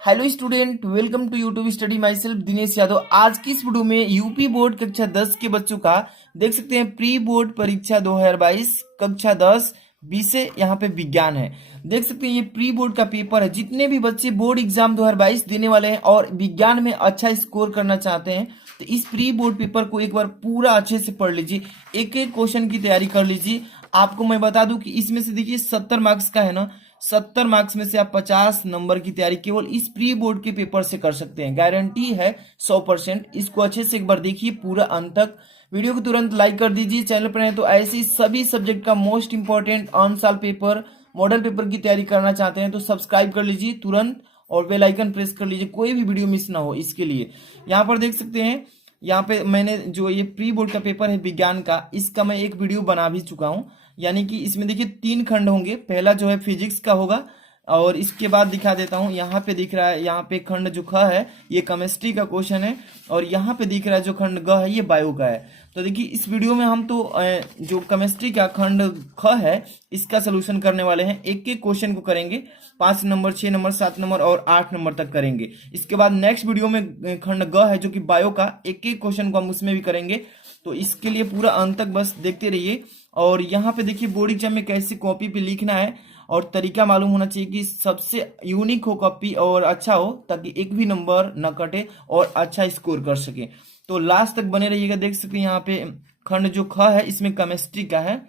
Hello student, welcome to YouTube study myself Dinesh Yadav. आज की इस वीडियो में यूपी बोर्ड कक्षा 10 के बच्चों का देख सकते हैं प्री बोर्ड परीक्षा 2022 कक्षा 10 विषय यहाँ पे विज्ञान है। देख सकते हैं ये प्री बोर्ड का पेपर है। जितने भी बच्चे बोर्ड एग्जाम 2022 देने वाले हैं और विज्ञान में अच्छा स्कोर करना चाहते हैं तो इस प्री बोर्ड पेपर को एक बार पूरा अच्छे से पढ़ लीजिए, एक एक क्वेश्चन की तैयारी कर लीजिए। आपको मैं बता दूं कि इसमें से देखिए 70 मार्क्स का है ना, 70 मार्क्स में से आप 50 नंबर की तैयारी केवल इस प्री बोर्ड के पेपर से कर सकते हैं। गारंटी है 100%। इसको अच्छे से एक बार देखिए पूरा अंत तक। वीडियो को तुरंत लाइक कर दीजिए। चैनल पर है तो ऐसे ही सभी सब्जेक्ट का मोस्ट इंपॉर्टेंट ऑन साल पेपर, मॉडल पेपर की तैयारी करना चाहते हैं तो सब्सक्राइब कर लीजिए तुरंत और बेल आइकन प्रेस कर लीजिए, कोई भी वीडियो मिस ना हो इसके लिए। यहाँ पर देख सकते हैं, यहाँ पे मैंने जो ये प्री बोर्ड का पेपर है विज्ञान का, इसका मैं एक वीडियो बना भी चुका हूँ। यानी कि इसमें देखिए 3 खंड होंगे। पहला जो है फिजिक्स का होगा और इसके बाद दिखा देता हूँ। यहाँ पे दिख रहा है, यहाँ पे खंड जो ख है ये केमिस्ट्री का क्वेश्चन है और यहाँ पे दिख रहा है जो खंड ग है ये बायो का है। तो देखिए इस वीडियो में हम तो जो केमिस्ट्री का खंड ख है इसका सोल्यूशन करने वाले हैं। एक एक क्वेश्चन को करेंगे, 5 नंबर, 6 नंबर, 7 नंबर और 8 नंबर तक करेंगे। इसके बाद नेक्स्ट वीडियो में खंड ग है जो कि बायो का, एक एक क्वेश्चन को हम उसमें भी करेंगे। तो इसके लिए पूरा अंत तक बस देखते रहिए। और यहाँ पे देखिए बोर्ड एग्जाम में कैसे कॉपी पे लिखना है और तरीका मालूम होना चाहिए कि सबसे यूनिक हो कॉपी और अच्छा हो, ताकि एक भी नंबर न कटे और अच्छा स्कोर कर सके। तो लास्ट तक बने रहिएगा। देख सकते हैं यहाँ पे खंड जो ख है इसमें केमिस्ट्री का है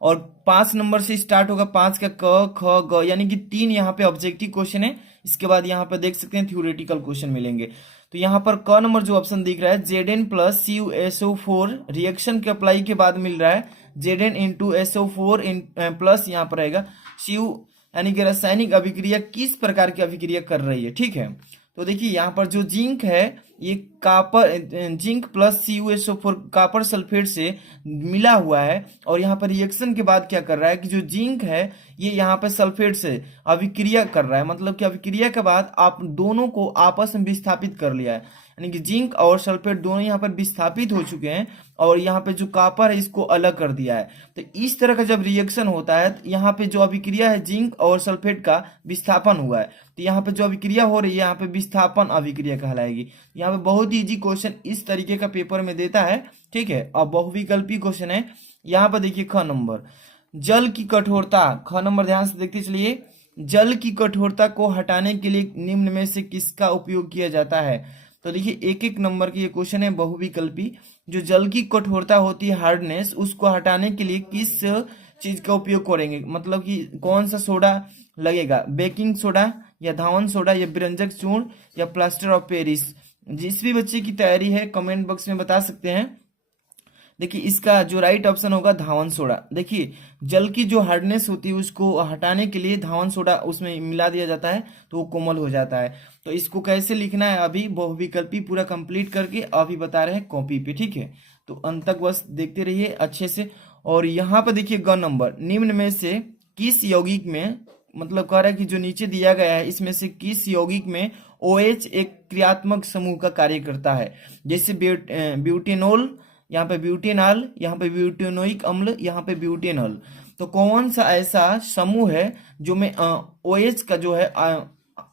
और 5 नंबर से स्टार्ट होगा। 5 का क ख ग, यानी कि 3 यहाँ पे ऑब्जेक्टिव क्वेश्चन है। इसके बाद यहाँ पे देख सकते हैं थ्योरेटिकल क्वेश्चन मिलेंगे। तो यहाँ पर क नंबर जो ऑप्शन दिख रहा है Zn प्लस CuSO4 रिएक्शन के अप्लाई के बाद मिल रहा है Zn इंटू SO4 प्लस यहाँ पर रहेगा Cu, यानी कि रासायनिक अभिक्रिया किस प्रकार की अभिक्रिया कर रही है। ठीक है, तो देखिए यहाँ पर जो जिंक है ये copper, zinc plus CuSO4 copper sulphate से मिला हुआ है और यहाँ पर रिएक्शन के बाद क्या कर रहा है कि जो जिंक है ये यहाँ पर सल्फेट से अभिक्रिया कर रहा है। मतलब कि अभिक्रिया के बाद आप दोनों को आपस में विस्थापित कर लिया है, यानी कि जिंक और सल्फेट दोनों यहाँ पर विस्थापित हो चुके हैं और यहाँ पे जो कापर है इसको अलग कर दिया है। तो इस तरह का जब रिएक्शन होता है तो यहाँ पे जो अभिक्रिया है जिंक और सल्फेट का विस्थापन हुआ है, तो यहाँ पे जो अभिक्रिया हो रही है यहाँ पे विस्थापन अभिक्रिया कहलाएगी। यहाँ पे बहुत ही इजी क्वेश्चन इस तरीके का पेपर में देता है। ठीक है, अब बहुविकल्पी क्वेश्चन है। यहाँ पर देखिए ख नंबर, जल की कठोरता, ख नंबर ध्यान से देखते चलिए। जल की कठोरता को हटाने के लिए निम्न में से किसका उपयोग किया जाता है। तो देखिए एक एक नंबर की ये क्वेश्चन है बहुविकल्पी। जो जल की कठोरता होती है हार्डनेस, उसको हटाने के लिए किस चीज का उपयोग करेंगे, मतलब कि कौन सा सोडा लगेगा, बेकिंग सोडा या धावन सोडा या व्यंजक चूर्ण या प्लास्टर ऑफ पेरिस। जिस भी बच्चे की तैयारी है कमेंट बॉक्स में बता सकते हैं। देखिए इसका जो राइट ऑप्शन होगा धावन सोडा। देखिए जल की जो हार्डनेस होती है उसको हटाने के लिए धावन सोडा उसमें मिला दिया जाता है तो वो कोमल हो जाता है। तो इसको कैसे लिखना है अभी बहुविकल्पी पूरा कंप्लीट करके अभी बता रहे हैं कॉपी पे। ठीक है, तो अंत तक बस देखते रहिए अच्छे से। और यहाँ पर देखिए ग नंबर, निम्न में से किस यौगिक में, मतलब कह रहा है कि जो नीचे दिया गया है इसमें से किस यौगिक में OH एक क्रियात्मक समूह का कार्य करता है। जैसे ब्यूटेनॉल, यहाँ पे ब्यूटेनॉल, यहाँ पे ब्यूटेनोइक अम्ल, यहाँ पे ब्यूटेनॉल। तो कौन सा ऐसा समूह है जो में OH का जो है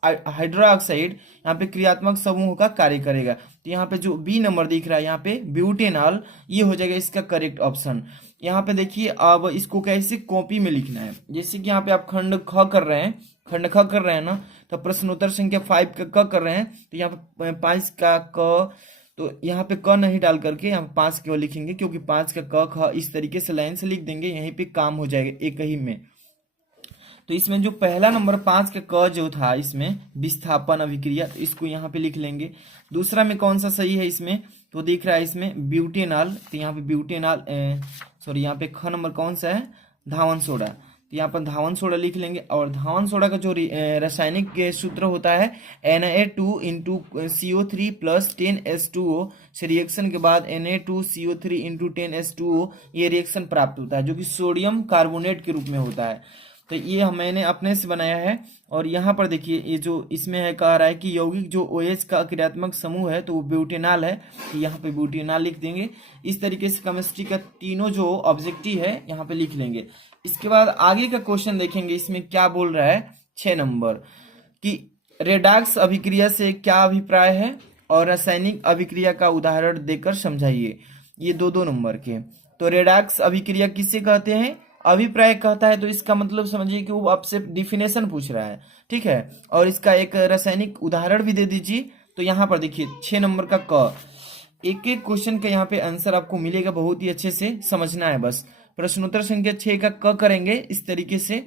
हाइड्रोक्साइड यहाँ पे क्रियात्मक समूह का कार्य करेगा। तो यहाँ पे जो बी नंबर दिख रहा है यहाँ पे ब्यूटेनॉल, ये हो जाएगा इसका करेक्ट ऑप्शन। यहाँ पे देखिए अब इसको कैसे कॉपी में लिखना है। जैसे कि यहाँ पे आप खंड ख कर रहे हैं, खंड ख कर रहे हैं ना, तो प्रश्नोत्तर संख्या 5 का क कर रहे हैं, तो यहाँ पे 5 का क, तो यहाँ पे क नहीं डाल करके यहाँ पे 5 केवल लिखेंगे, क्योंकि 5 का क ख इस तरीके से लाइन से लिख देंगे, यहीं पे काम हो जाएगा एक ही में। तो इसमें जो पहला नंबर 5 का क जो था इसमें विस्थापन अभिक्रिया, तो इसको यहाँ पे लिख लेंगे। दूसरा में कौन सा सही है इसमें, तो दिख रहा है इसमें ब्यूटेनॉल, तो यहाँ पे ब्यूटेनॉल, सॉरी यहाँ पे ख नंबर कौन सा है, धावन सोडा, तो यहाँ पर धावन सोडा लिख लेंगे। और धावन सोडा का जो रासायनिक सूत्र होता है Na2 into CO3 plus 10H2O से रिएक्शन के बाद Na2CO3 इंटू 10H2O ये रिएक्शन प्राप्त होता है, जो कि सोडियम कार्बोनेट के रूप में होता है। तो ये मैंने अपने से बनाया है। और यहाँ पर देखिए ये जो इसमें है कह रहा है कि यौगिक जो OH का क्रियात्मक समूह है तो वो ब्यूटेनॉल है, तो यहाँ पे ब्यूटेनॉल लिख देंगे। इस तरीके से केमिस्ट्री का तीनों जो ऑब्जेक्टिव है यहाँ पे लिख लेंगे। इसके बाद आगे का क्वेश्चन देखेंगे, इसमें क्या बोल रहा है 6 नंबर कि रेडॉक्स अभिक्रिया से क्या अभिप्राय है और रासायनिक अभिक्रिया का उदाहरण देकर समझाइए। ये दो दो नंबर के। तो रेडॉक्स अभिक्रिया किसे कहते हैं, अभिप्राय कहता है, तो इसका मतलब समझिए कि वो आपसे डिफिनेशन पूछ रहा है, ठीक है। और इसका एक रासायनिक उदाहरण भी दे दीजिए। तो यहाँ पर देखिए 6 नंबर का क, एक एक क्वेश्चन का यहाँ पे आंसर आपको मिलेगा, बहुत ही अच्छे से समझना है बस। प्रश्नोत्तर संख्या 6 का क करेंगे इस तरीके से।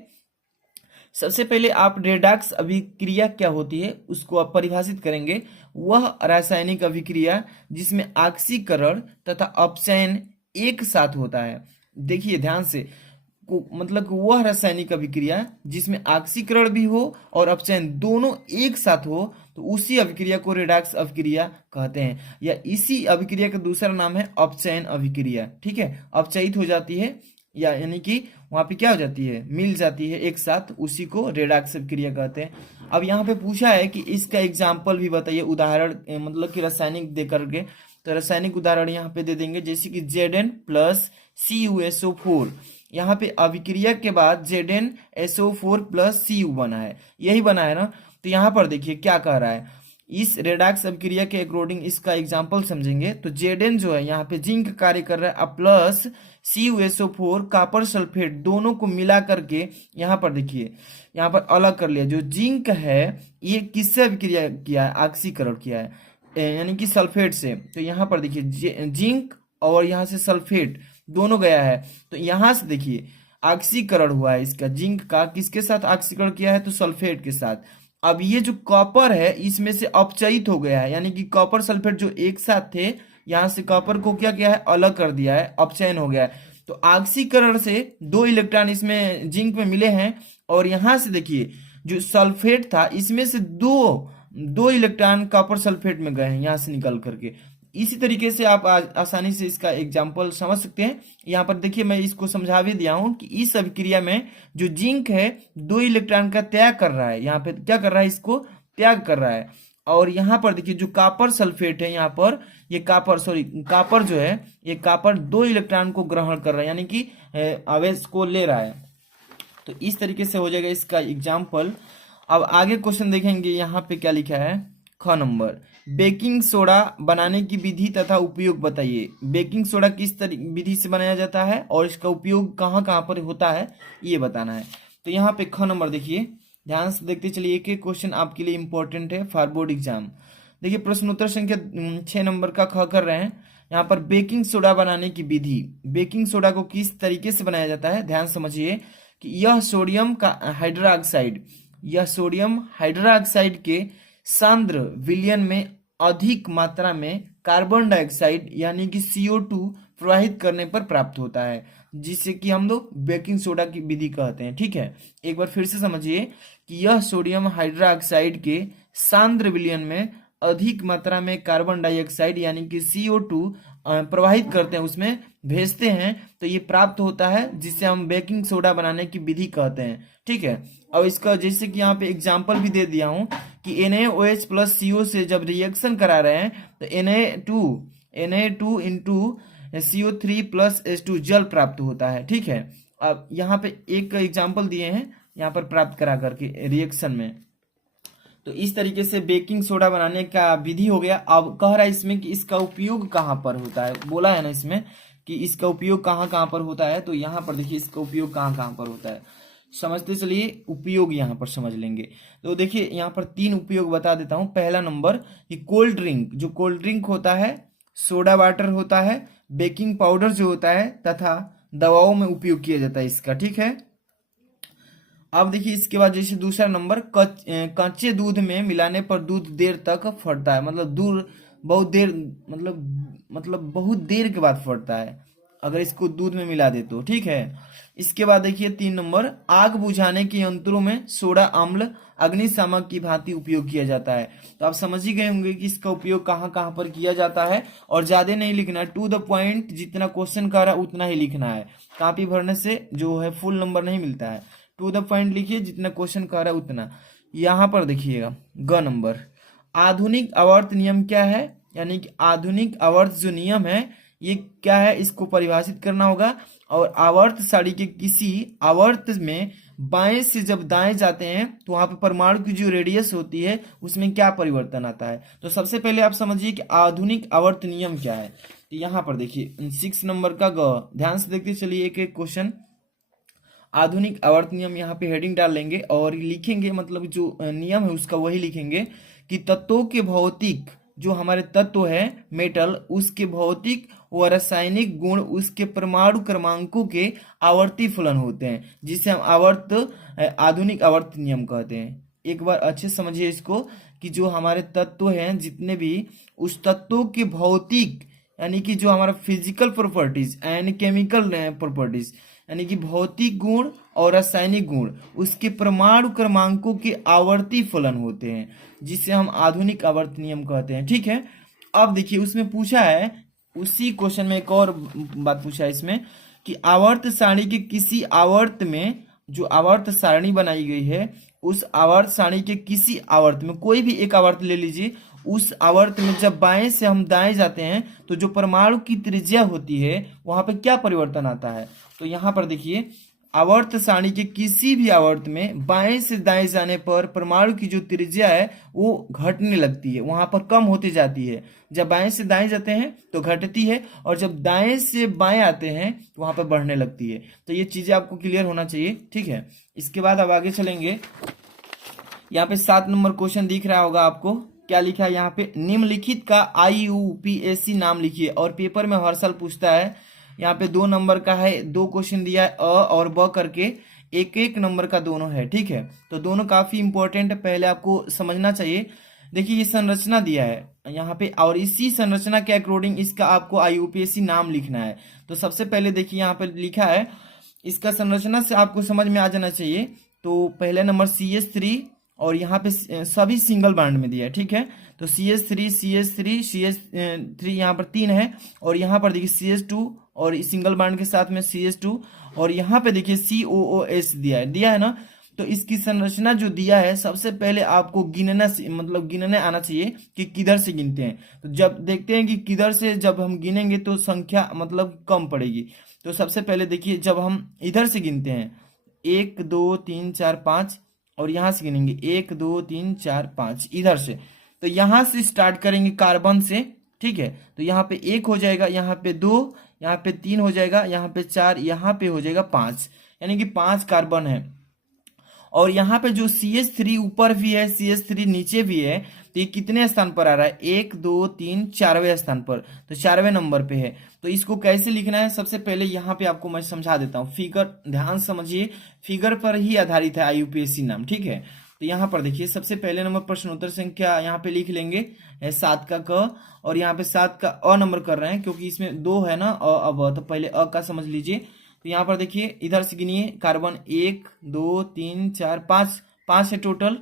सबसे पहले आप रेडॉक्स अभिक्रिया क्या होती है उसको आप परिभाषित करेंगे। वह रासायनिक अभिक्रिया जिसमें ऑक्सीकरण तथा अपचयन एक साथ होता है। देखिए ध्यान से, मतलब वह रासायनिक अभिक्रिया जिसमें ऑक्सीकरण भी हो और अपचयन दोनों एक साथ हो, तो उसी अभिक्रिया को रेडॉक्स अभिक्रिया कहते हैं। या इसी अभिक्रिया का दूसरा नाम है अपचयन अभिक्रिया, ठीक है। अपचयित हो जाती है, या यानी कि वहां पे क्या हो जाती है, मिल जाती है एक साथ, उसी को रेडॉक्स अभिक्रिया कहते हैं। अब यहाँ पे पूछा है कि इसका एग्जाम्पल भी बताइए, उदाहरण मतलब कि रासायनिक दे करके। तो रासायनिक उदाहरण यहाँ पे दे देंगे, जैसे कि Zn प्लस CuSO4। यहाँ पे अभिक्रिया के बाद ZnSO4 प्लस Cu बना है, यही बना है ना। तो यहाँ पर देखिए क्या कह रहा है, इस रेडॉक्स अभिक्रिया के अकॉर्डिंग इसका एग्जाम्पल समझेंगे। तो Zn जो है यहाँ पे जिंक कार्य कर रहा है, प्लस CuSO4 कॉपर सल्फेट दोनों को मिला करके यहाँ पर देखिए, यहाँ पर अलग कर लिया। जो जिंक है ये किससे अभिक्रिया किया है, ऑक्सीकरण किया है, यानी कि सल्फेट से। तो यहाँ पर देखिए जिंक और यहाँ से सल्फेट दोनों गया है, तो यहाँ से देखिए ऑक्सीकरण हुआ है इसका, जिंक का किसके साथ ऑक्सीकरण किया है, तो सल्फेट के साथ। अब ये जो कॉपर है इसमें से अपचयित हो गया है, यानी कि कॉपर सल्फेट जो एक साथ थे, यहाँ से कॉपर को क्या किया है, अलग कर दिया है, अपचयन हो गया है। तो ऑक्सीकरण से 2 इलेक्ट्रॉन इसमें जिंक में मिले हैं, और यहाँ से देखिए जो सल्फेट था इसमें से दो इलेक्ट्रॉन कॉपर सल्फेट में गए हैं यहाँ से निकल करके। इसी तरीके से आप आसानी से इसका एग्जाम्पल समझ सकते हैं। यहाँ पर देखिए मैं इसको समझा भी दिया हूं कि इस अभिक्रिया में जो जिंक है 2 इलेक्ट्रॉन का त्याग कर रहा है, यहाँ पे क्या कर रहा है, इसको त्याग कर रहा है। और यहाँ पर देखिए जो कॉपर सल्फेट है, यहाँ पर ये कॉपर जो है, ये कॉपर 2 इलेक्ट्रॉन को ग्रहण कर रहा है, यानी कि आवेश को ले रहा है। तो इस तरीके से हो जाएगा इसका एग्जाम्पल। अब आगे क्वेश्चन देखेंगे, यहाँ पे क्या लिखा है, ख नंबर, बेकिंग सोडा बनाने की विधि तथा उपयोग बताइए। बेकिंग सोडा किस विधि से बनाया जाता है और इसका उपयोग कहाँ कहाँ पर होता है, ये बताना है। तो यहाँ पे ख नंबर देखिए, ध्यान से देखते चलिए, एक एक क्वेश्चन आपके लिए इंपॉर्टेंट है फॉर बोर्ड एग्जाम। देखिए प्रश्नोत्तर संख्या 6 नंबर का ख कर रहे हैं। यहाँ पर बेकिंग सोडा बनाने की विधि, बेकिंग सोडा को किस तरीके से बनाया जाता है, ध्यान समझिए कि यह सोडियम का हाइड्रोक्साइड, यह सोडियम हाइड्रोक्साइड के सांद्र विलयन में अधिक मात्रा में कार्बन डाइऑक्साइड यानी कि CO2 प्रवाहित करने पर प्राप्त होता है, जिससे कि हम लोग बेकिंग सोडा की विधि कहते हैं, ठीक है। एक बार फिर से समझिए कि यह सोडियम हाइड्रोक्साइड के सांद्र विलयन में अधिक मात्रा में कार्बन डाइऑक्साइड यानी कि CO2 प्रवाहित करते हैं, उसमें भेजते हैं, तो ये प्राप्त होता है, जिससे हम बेकिंग सोडा बनाने की विधि कहते हैं, ठीक है। अब इसका जैसे कि यहाँ पे एग्जांपल भी दे दिया हूँ कि NaOH प्लस CO से जब रिएक्शन करा रहे हैं तो Na2 into CO3 plus H2 जल प्राप्त होता है, ठीक है। अब यहाँ पे एक एग्जाम्पल दिए हैं यहाँ पर प्राप्त करा करके रिएक्शन में। तो इस तरीके से बेकिंग सोडा बनाने का विधि हो गया। अब कह रहा है इसमें कि इसका उपयोग कहाँ पर होता है, बोला है ना इसमें कि इसका उपयोग कहाँ कहाँ पर होता है। तो यहाँ पर देखिए इसका उपयोग कहाँ कहाँ पर होता है, समझते चलिए, उपयोग यहाँ पर समझ लेंगे। तो देखिए यहाँ पर 3 उपयोग बता देता हूँ। पहला नंबर कि कोल्ड ड्रिंक, जो कोल्ड ड्रिंक होता है, सोडा वाटर होता है, बेकिंग पाउडर जो होता है, तथा दवाओं में उपयोग किया जाता है इसका, ठीक है। अब देखिए इसके बाद जैसे दूसरा नंबर, कच्चे दूध में मिलाने पर दूध देर तक फटता है, मतलब बहुत देर, मतलब बहुत देर के बाद फटता है अगर इसको दूध में मिला दे तो, ठीक है। इसके बाद देखिए 3 नंबर, आग बुझाने के यंत्रों में सोडा अम्ल अग्निशामक की भांति उपयोग किया जाता है। तो आप समझ ही गए होंगे कि इसका उपयोग कहाँ कहाँ पर किया जाता है, और ज्यादा नहीं लिखना है, टू द पॉइंट, जितना क्वेश्चन कह रहा है उतना ही लिखना है। कॉपी भरने से जो है फुल नंबर नहीं मिलता है, टू द पॉइंट लिखिए, जितना क्वेश्चन कह रहा है उतना। यहाँ पर देखिएगा ग नंबर, आधुनिक आवर्त नियम क्या है, यानी कि आधुनिक आवर्त जो नियम है ये क्या है, इसको परिभाषित करना होगा। और आवर्त सारणी के किसी आवर्त में बाएं से जब दाएं जाते हैं तो वहां पे परमाणु की जो रेडियस होती है उसमें क्या परिवर्तन आता है। तो सबसे पहले आप समझिए कि आधुनिक आवर्त नियम क्या है। तो यहाँ पर देखिए 6 नंबर का ग, ध्यान से देखते चलिए एक एक क्वेश्चन। आधुनिक आवर्त नियम यहाँ पे हेडिंग डाल लेंगे और लिखेंगे, मतलब जो नियम है उसका वही लिखेंगे कि तत्वों के भौतिक, जो हमारे तत्व है मेटल, उसके भौतिक व रासायनिक गुण उसके परमाणु क्रमांकों के आवर्ती फलन होते हैं, जिसे हम आधुनिक आवर्त नियम कहते हैं। एक बार अच्छे से समझिए इसको कि जो हमारे तत्व हैं जितने भी, उस तत्वों के भौतिक यानी कि जो हमारा physical properties and chemical properties यानी कि भौतिक गुण और रासायनिक गुण उसके परमाणु क्रमांकों के आवर्ती फलन होते हैं, जिसे हम आधुनिक आवर्त नियम कहते हैं। ठीक है, अब देखिए उसमें पूछा है, उसी क्वेश्चन में एक और बात पूछा है इसमें कि आवर्त सारणी के किसी आवर्त में, जो आवर्त सारणी बनाई गई है उस आवर्त सारणी के किसी आवर्त में, कोई भी एक आवर्त ले लीजिए, उस आवर्त में जब बाएं से हम दाएं जाते हैं तो जो परमाणु की त्रिज्या होती है वहां पे क्या परिवर्तन आता है। तो यहाँ पर देखिए आवर्त सारणी के किसी भी आवर्त में बाएं से दाएं जाने पर परमाणु की जो त्रिज्या है वो घटने लगती है, वहां पर कम होती जाती है। जब बाएं से दाएं जाते हैं तो घटती है, और जब दाएं से बाएं आते हैं तो वहां पर बढ़ने लगती है। तो ये चीजें आपको क्लियर होना चाहिए। ठीक है, इसके बाद अब आगे चलेंगे। यहाँ पे 7 नंबर क्वेश्चन दिख रहा होगा आपको, क्या लिखा है यहाँ पे, निम्नलिखित का IUPAC नाम लिखिए। और पेपर में हर साल पूछता है। यहाँ पे 2 नंबर का है, 2 क्वेश्चन दिया है अ और ब करके, एक एक नंबर का दोनों है। ठीक है, तो दोनों काफी इंपॉर्टेंट है, पहले आपको समझना चाहिए। देखिए ये संरचना दिया है यहाँ पे, और इसी संरचना के अकॉर्डिंग इसका आपको IUPAC नाम लिखना है। तो सबसे पहले देखिए यहाँ पे लिखा है, इसका संरचना से आपको समझ में आ जाना चाहिए। तो पहले नंबर CH3, और यहाँ पे सभी सिंगल बॉन्ड में दिया है। ठीक है, तो CH3 यहाँ पर 3 है, और यहाँ पर देखिए CH2 और सिंगल बॉन्ड के साथ में CH2, और यहाँ पे देखिए COOH दिया है ना। तो इसकी संरचना जो दिया है, सबसे पहले आपको गिनने आना चाहिए कि किधर से गिनते हैं। तो जब देखते हैं कि किधर से जब हम गिनेंगे तो संख्या मतलब कम पड़ेगी। तो सबसे पहले देखिए जब हम इधर से गिनते हैं 1 2 3 4 5, और यहां से गिनेंगे 1 2 3 4 5 इधर से, तो यहां से स्टार्ट करेंगे कार्बन से। ठीक है, तो यहाँ पे 1 हो जाएगा, यहाँ पे 2, यहाँ पे 3 हो जाएगा, यहाँ पे 4, यहाँ पे हो जाएगा 5, यानी कि 5 कार्बन है। और यहाँ पे जो CH3 ऊपर भी है, CH3 नीचे भी है, तो ये कितने स्थान पर आ रहा है, 1 2 3 4वें स्थान पर, तो 4वें नंबर पे है। तो इसको कैसे लिखना है, सबसे पहले यहाँ पे आपको मैं समझा देता हूँ। फिगर ध्यान समझिए, फिगर पर ही आधारित है IUPAC नाम। ठीक है, तो यहाँ पर देखिए सबसे पहले नंबर प्रश्नोत्तर संख्या यहाँ पे लिख लेंगे 7 का क, और यहाँ पे 7 का अ नंबर कर रहे हैं क्योंकि इसमें 2 है ना अब, तो पहले अ का समझ लीजिए। तो यहाँ पर देखिए इधर से गिनिए, कार्बन 1 2 3 4 5 है टोटल,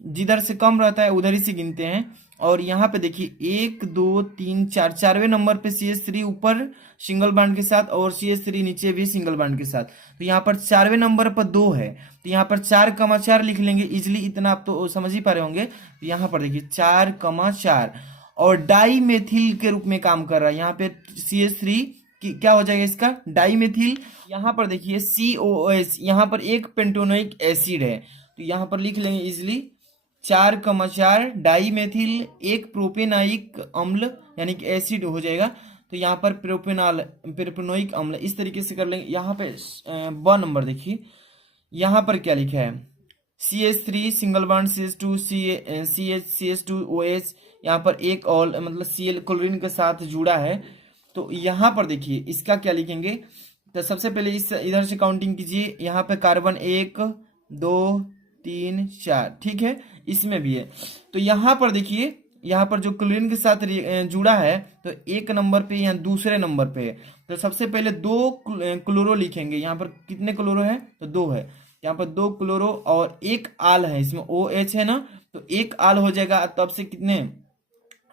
जिधर से कम रहता है उधर ही से गिनते हैं। और यहाँ पे देखिए 1 2 3 4, 4वें नंबर पे CH3 ऊपर सिंगल बॉन्ड के साथ, और CH3 नीचे भी सिंगल बॉन्ड के साथ। तो यहाँ पर 4वें नंबर पर 2 है, तो यहाँ पर 4,4 लिख लेंगे इजिली, इतना आप तो समझ ही पा रहे होंगे। तो यहाँ पर देखिए 4,4, और डाई मेथिल के रूप में काम कर रहा है। यहाँ पे CH3 कि क्या हो जाएगा इसका, डाई मेथिल। यहाँ पर देखिए COOH, यहाँ पर एक पेंटोनोइक एसिड है, तो यहाँ पर लिख लेंगे इजिली 4,4 डाई मेथिल, एक प्रोपेनाइक अम्ल यानी कि एसिड हो जाएगा। तो यहाँ पर प्रोपेनोइक अम्ल, इस तरीके से कर लेंगे। यहाँ पे ब नंबर देखिए, यहाँ पर क्या लिखा है, CH3 single bond CH2 CH2OH, यहाँ पर एक और मतलब Cl क्लोरीन के साथ जुड़ा है। तो यहाँ पर देखिए इसका क्या लिखेंगे, तो सबसे पहले इस इधर से काउंटिंग कीजिए, यहाँ पे कार्बन 1 2 3 4, ठीक है, इसमें भी है। तो यहाँ पर देखिए, यहाँ पर जो क्लोरीन के साथ जुड़ा है, तो 1 नंबर पे यहाँ दूसरे नंबर पे है। तो सबसे पहले 2 क्लोरो लिखेंगे। यहाँ पर कितने क्लोरो है, तो 2 है, यहाँ पर 2 क्लोरो और 1 आल है, इसमें OH है ना, तो 1 आल हो जाएगा। तब से कितने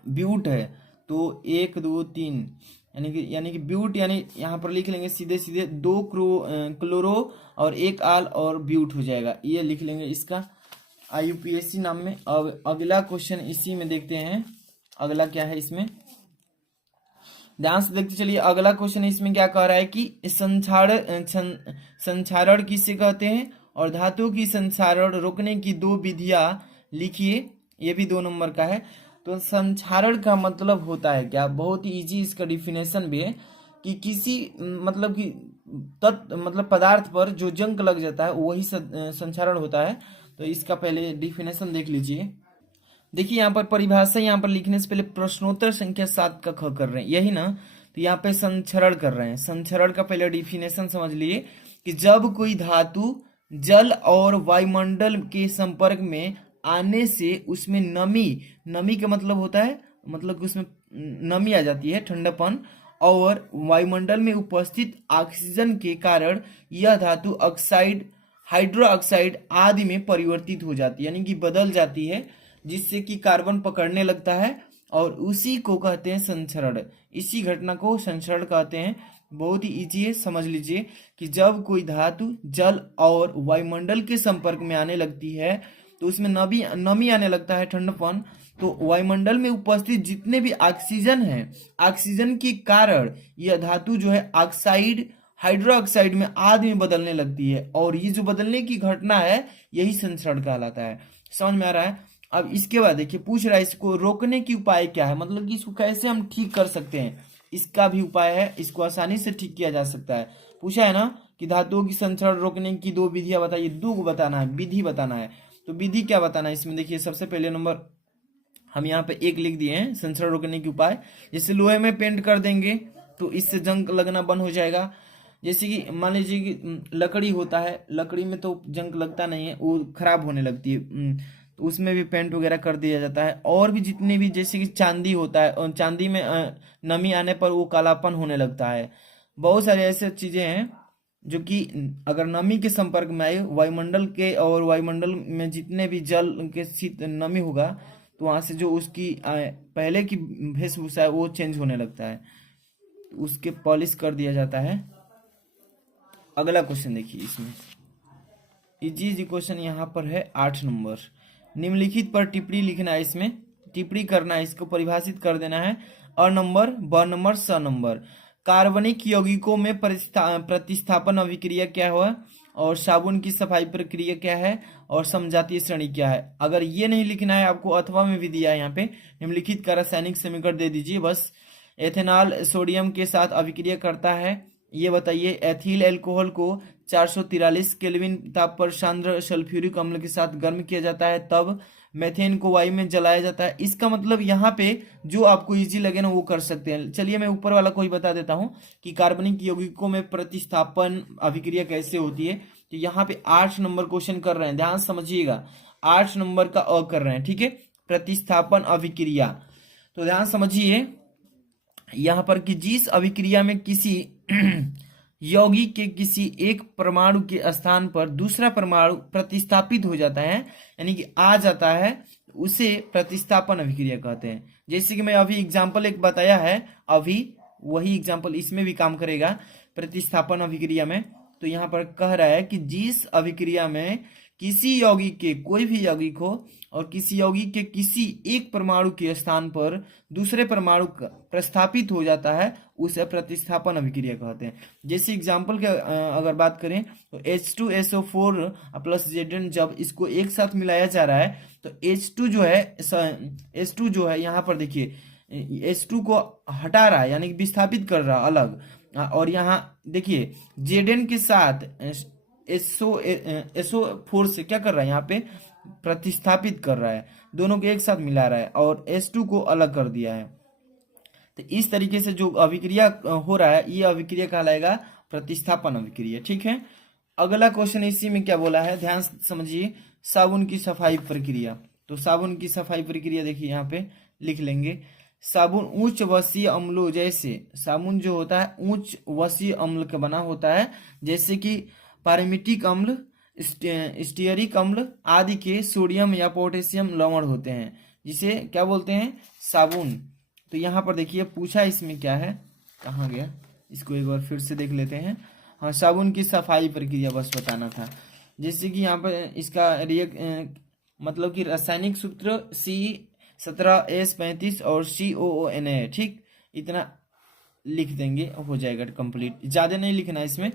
ब्यूट है, तो 1 2 3, यानी कि ब्यूट, यानी यहाँ पर लिख लेंगे सीधे सीधे 2 क्लोरो और 1 आल और ब्यूट हो जाएगा, ये लिख लेंगे इसका IUPAC नाम में। अब अगला क्वेश्चन इसी में देखते हैं, अगला क्या है इसमें, ध्यान से देखते चलिए। अगला क्वेश्चन इसमें क्या कह रहा है कि संक्षारण किसे कहते हैं, और धातुओं की संक्षारण रोकने की 2 विधियां लिखिए, ये भी 2 नंबर का है। तो संक्षारण का मतलब होता है क्या, बहुत ही इजी इसका डिफिनेशन भी है कि किसी मतलब कि तत्व मतलब पदार्थ पर जो जंग लग जाता है वही संक्षारण होता है। तो इसका पहले डिफिनेशन देख लीजिए। देखिए यहाँ पर परिभाषा, यहाँ पर लिखने से पहले प्रश्नोत्तर संख्या 7 का ख कर रहे हैं, यही ना। तो यहाँ पे संक्षरण कर रहे हैं। संक्षरण का पहले डिफिनेशन समझ लिए कि जब कोई धातु जल और वायुमंडल के संपर्क में आने से उसमें नमी, नमी का मतलब होता है मतलब कि उसमें नमी आ जाती है, ठंडापन, और वायुमंडल में उपस्थित ऑक्सीजन के कारण यह धातु ऑक्साइड, हाइड्रो ऑक्साइड आदि में परिवर्तित हो जाती है, यानी कि बदल जाती है, जिससे कि कार्बन पकड़ने लगता है, और उसी को कहते हैं संचरण। इसी घटना को संचरण कहते हैं। बहुत ही इजी है, समझ लीजिए कि जब कोई धातु जल और वायुमंडल के संपर्क में आने लगती है तो उसमें नमी आने लगता है, ठंडपन। तो वायुमंडल में उपस्थित जितने भी ऑक्सीजन है, ऑक्सीजन के कारण यह धातु जो है ऑक्साइड, हाइड्रो ऑक्साइड में आदि में बदलने लगती है, और ये जो बदलने की घटना है यही संचरण कहलाता है। समझ में आ रहा है। अब इसके बाद देखिए पूछ रहा है इसको रोकने की उपाय क्या है, मतलब कि इसको कैसे हम ठीक कर सकते हैं, इसका भी उपाय है, इसको आसानी से ठीक किया जा सकता है। पूछा है ना कि धातुओं की संचरण रोकने की 2 विधियां बताइए, 2 बताना है, विधि बताना है। तो विधि क्या बताना है इसमें, देखिए सबसे पहले नंबर हम यहाँ पे 1 लिख दिए हैं, संचरण रोकने के उपाय। जैसे लोहे में पेंट कर देंगे तो इससे जंग लगना बंद हो जाएगा। जैसे कि मान लीजिए कि लकड़ी होता है, लकड़ी में तो जंग लगता नहीं है, वो खराब होने लगती है, तो उसमें भी पेंट वगैरह कर दिया जाता है। और भी जितने भी, जैसे कि चांदी होता है, और चांदी में नमी आने पर वो कालापन होने लगता है। बहुत सारे ऐसे चीजें हैं जो कि अगर नमी के संपर्क में आए वायुमंडल के, और वायुमंडल में जितने भी जल के शीत नमी होगा तो वहां से जो उसकी पहले की वेशभूषा है वो चेंज होने लगता है, उसके पॉलिश कर दिया जाता है। अगला क्वेश्चन देखिए, इसमें इजी क्वेश्चन यहाँ पर है 8 नंबर। निम्नलिखित पर टिप्पणी लिखना है, इसमें टिप्पणी करना है, इसको परिभाषित कर देना है। अ नंबर, ब नंबर, स नंबर। कार्बनिक यौगिकों में प्रतिस्थापन अभिक्रिया क्या हुआ, और साबुन की सफाई प्रक्रिया क्या है, और समजातीय श्रेणी क्या है। अगर ये नहीं लिखना है आपको, अथवा में भी दिया है यहाँ पे, निम्नलिखित का रासायनिक समीकरण दे दीजिए बस। एथेनॉल सोडियम के साथ अभिक्रिया करता है, ये बताइए। एथिल एल्कोहल को 443 केल्विन ताप पर सांद्र सल्फ्यूरिक अम्ल के साथ गर्म किया जाता है, तब मेथेन को वायु में जलाया जाता है। इसका मतलब यहाँ पे जो आपको इजी लगे ना वो कर सकते हैं। चलिए मैं ऊपर वाला को ही बता देता हूँ कि कार्बनिक यौगिकों में प्रतिस्थापन अभिक्रिया कैसे होती है। तो यहाँ पे 8 नंबर क्वेश्चन कर रहे हैं, ध्यान समझिएगा, 8 नंबर का अ कर रहे हैं, ठीक है, प्रतिस्थापन अभिक्रिया। तो ध्यान समझिए यहाँ पर कि जिस अभिक्रिया में किसी यौगिक के किसी एक परमाणु के स्थान पर दूसरा परमाणु प्रतिस्थापित हो जाता है, यानी कि आ जाता है, उसे प्रतिस्थापन अभिक्रिया कहते हैं। जैसे कि मैं अभी एग्जांपल एक बताया है, अभी वही एग्जांपल इसमें भी काम करेगा प्रतिस्थापन अभिक्रिया में। तो यहाँ पर कह रहा है कि जिस अभिक्रिया में किसी यौगिक के, कोई भी यौगिक हो, और किसी यौगिक के किसी एक परमाणु के स्थान पर दूसरे परमाणु प्रस्थापित हो जाता है, उसे प्रतिस्थापन अभिक्रिया कहते हैं। जैसे एग्जांपल के अगर बात करें तो H2SO4 प्लस Zn, जब इसको एक साथ मिलाया जा रहा है तो H2 जो है यहाँ पर देखिए H2 को हटा रहा है, यानी कि विस्थापित कर रहा है अलग, और यहाँ देखिए Zn के साथ SO4 से क्या कर रहा है, यहाँ पे प्रतिस्थापित कर रहा है, दोनों को एक साथ मिला रहा है, और H2 को अलग कर दिया है। तो इस तरीके से जो अभिक्रिया हो रहा है ये अभिक्रिया कहलाएगा प्रतिस्थापन अभिक्रिया, ठीक है। अगला क्वेश्चन इसी में क्या बोला है, ध्यान समझिए, साबुन की सफाई प्रक्रिया। तो साबुन की सफाई प्रक्रिया देखिए यहाँ पे लिख लेंगे। साबुन उच्च वसीय अम्लों, जैसे साबुन जो होता है उच्च वसीय अम्ल का बना होता है, जैसे कि पायरिमिटिक अम्ल, स्टीयरिक अम्ल आदि के सोडियम या पोटेशियम लवण होते हैं, जिसे क्या बोलते हैं, साबुन। तो यहाँ पर देखिए पूछा इसमें क्या है, कहाँ गया, इसको एक बार फिर से देख लेते हैं। हाँ, साबुन की सफाई प्रक्रिया बस बताना था। जैसे कि यहाँ पर इसका मतलब कि रासायनिक सूत्र C17S35 और COONA है, ठीक, इतना लिख देंगे हो जाएगा कंप्लीट, ज्यादा नहीं लिखना है इसमें।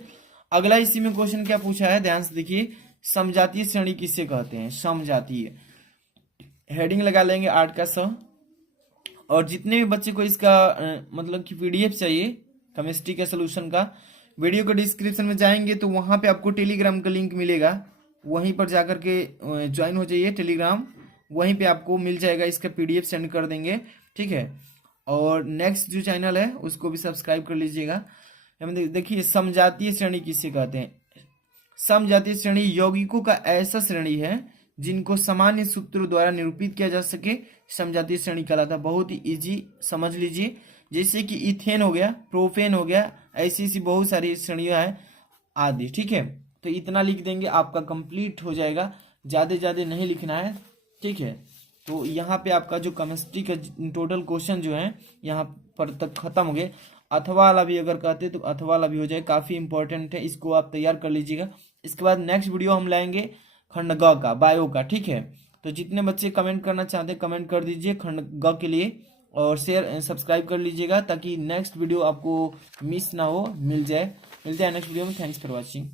अगला इसी में क्वेश्चन क्या पूछा है, ध्यान से देखिए समजातीय श्रेणी किसे कहते हैं? समजातीय, हेडिंग लगा लेंगे 8 का स। और जितने भी बच्चे को इसका मतलब कि पीडीएफ चाहिए केमिस्ट्री के सोल्यूशन का, वीडियो के डिस्क्रिप्शन में जाएंगे तो वहां पे आपको टेलीग्राम का लिंक मिलेगा, वहीं पर जाकर के ज्वाइन हो जाइए टेलीग्राम, वहीं पे आपको मिल जाएगा, इसका पीडीएफ सेंड कर देंगे, ठीक है। और नेक्स्ट जो चैनल है उसको भी सब्सक्राइब कर लीजिएगा। देखिए समजातीय श्रेणी किसे कहते हैं? समजातीय श्रेणी यौगिकों का ऐसा श्रेणी है जिनको सामान्य सूत्रों द्वारा निरूपित किया जा सके, समजातीय श्रेणी कहलाता है। बहुत ही इजी, समझ लीजिए। जैसे कि इथेन हो गया, प्रोपेन हो गया, ऐसी ऐसी बहुत सारी श्रेणियां हैं आदि, ठीक है। तो इतना लिख देंगे, आपका कंप्लीट हो जाएगा, ज़्यादा नहीं लिखना है, ठीक है। तो यहाँ पे आपका जो केमिस्ट्री का टोटल क्वेश्चन जो है यहाँ पर तक खत्म हो गए। अथवा वाला भी अगर कहते तो अथवा वाला भी हो जाए, काफ़ी इंपॉर्टेंट है, इसको आप तैयार कर लीजिएगा। इसके बाद नेक्स्ट वीडियो हम लाएंगे खंड ग का, बायो का, ठीक है। तो जितने बच्चे कमेंट करना चाहते हैं कमेंट कर दीजिए खंड ग के लिए, और शेयर सब्सक्राइब कर लीजिएगा ताकि नेक्स्ट वीडियो आपको मिस ना हो, मिल जाए। मिलते हैं नेक्स्ट वीडियो में। Thanks for watching.